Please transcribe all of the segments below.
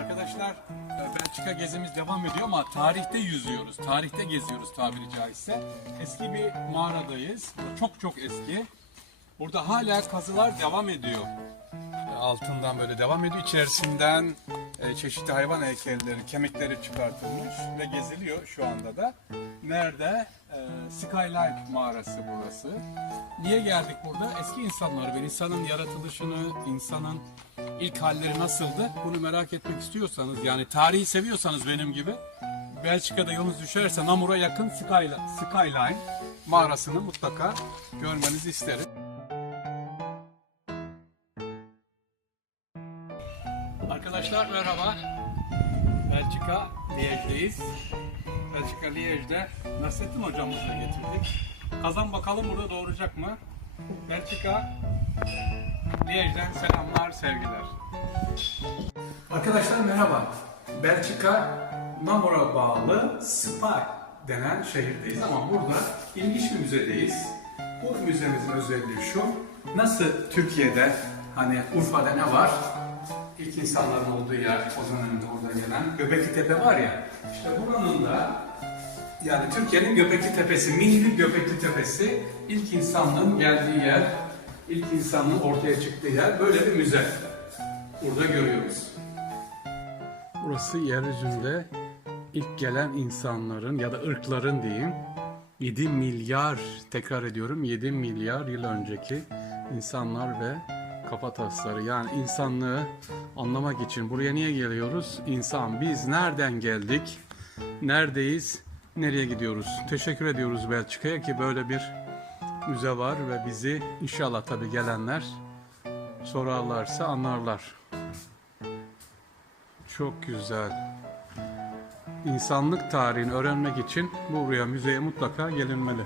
Arkadaşlar e, Belçika gezimiz devam ediyor ama tarihte yüzüyoruz. Tarihte geziyoruz tabiri caizse. Eski bir mağaradayız. Çok çok eski. Burada hala kazılar devam ediyor. Altından böyle devam ediyor. İçerisinden e, çeşitli hayvan heykelleri, kemikleri çıkartılmış ve geziliyor şu anda da. Nerede? E, Skyline mağarası burası. Niye geldik burada? Eski insanları ve insanın yaratılışını, insanın ilk halleri nasıldı? Bunu merak etmek istiyorsanız, yani tarihi seviyorsanız benim gibi, Belçika'da yolunuz düşerse Namur'a yakın Skyline, Skyline mağarasını mutlaka görmenizi isterim. Arkadaşlar merhaba. Belçika Liège'deyiz. Belçika Liège'de Nasrettin hocamızla getirdik. Kazan bakalım burada doğuracak mı? Belçika Liège'den selamlar, sevgiler. Arkadaşlar merhaba. Belçika Namur'a bağlı Spa denen şehirdeyiz ama burada ilginç bir müzedeyiz. Bu müzemizin özelliği şu. Nasıl Türkiye'de hani Urfa'da ne var? İlk insanların olduğu yer, o dönemde orada gelen Göbekli Tepe var ya. İşte buranın da yani Türkiye'nin Göbekli Tepesi, bir Göbekli Tepesi ilk insanlığın geldiği yer, ilk insanlığın ortaya çıktığı yer böyle bir müze. Burada görüyoruz. Burası yeryüzünde ilk gelen insanların ya da ırkların diyeyim 7 milyar tekrar ediyorum 7 milyar yıl önceki insanlar ve kafatasları yani insanlığı anlamak için buraya niye geliyoruz? İnsan biz nereden geldik? Neredeyiz? Nereye gidiyoruz? Teşekkür ediyoruz Belçika'ya ki böyle bir müze var ve bizi inşallah tabii gelenler sorarlarsa anlarlar. Çok güzel. İnsanlık tarihini öğrenmek için buraya müzeye mutlaka gelinmeli.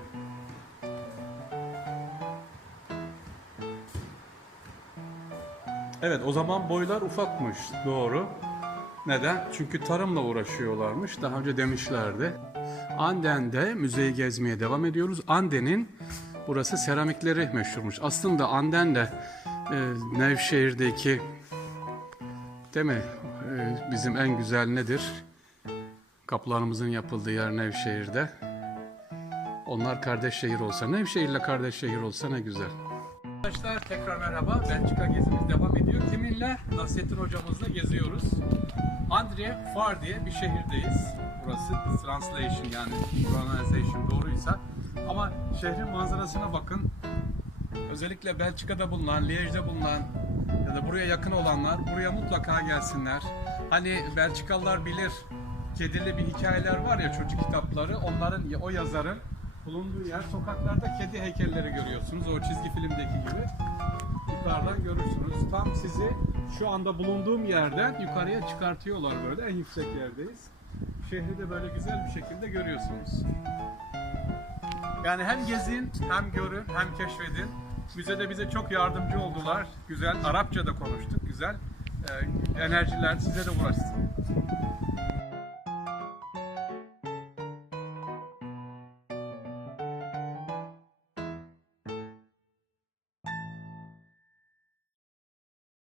Evet o zaman boylar ufakmış doğru. Neden? Çünkü tarımla uğraşıyorlarmış. Daha önce demişlerdi. Anden'de müzeyi gezmeye devam ediyoruz. Anden'in burası seramikleri meşhurmuş. Aslında Anden de e, Nevşehir'deki değil mi? E, bizim en güzel nedir? Kapılarımızın yapıldığı yer Nevşehir'de. Onlar kardeş şehir olsa, Nevşehir'le kardeş şehir olsa ne güzel. Arkadaşlar tekrar merhaba. Belçika gezimiz devam ediyor. Kiminle? Nasrettin hocamızla geziyoruz. Andre Far diye bir şehirdeyiz. Burası translation yani pronunciation doğruysa. Ama şehrin manzarasına bakın. Özellikle Belçika'da bulunan, Liège'de bulunan ya da buraya yakın olanlar buraya mutlaka gelsinler. Hani Belçikalılar bilir kedili bir hikayeler var ya çocuk kitapları. Onların o yazarın bulunduğu yer sokaklarda kedi heykelleri görüyorsunuz. O çizgi filmdeki gibi. Yukarıdan görürsünüz. Tam sizi şu anda bulunduğum yerden yukarıya çıkartıyorlar böyle. En yüksek yerdeyiz. Şehri de böyle güzel bir şekilde görüyorsunuz. Yani hem gezin, hem görün, hem keşfedin. Müzede bize çok yardımcı oldular. Güzel, Arapça da konuştuk. Güzel. Ee, enerjiler size de ulaşsın.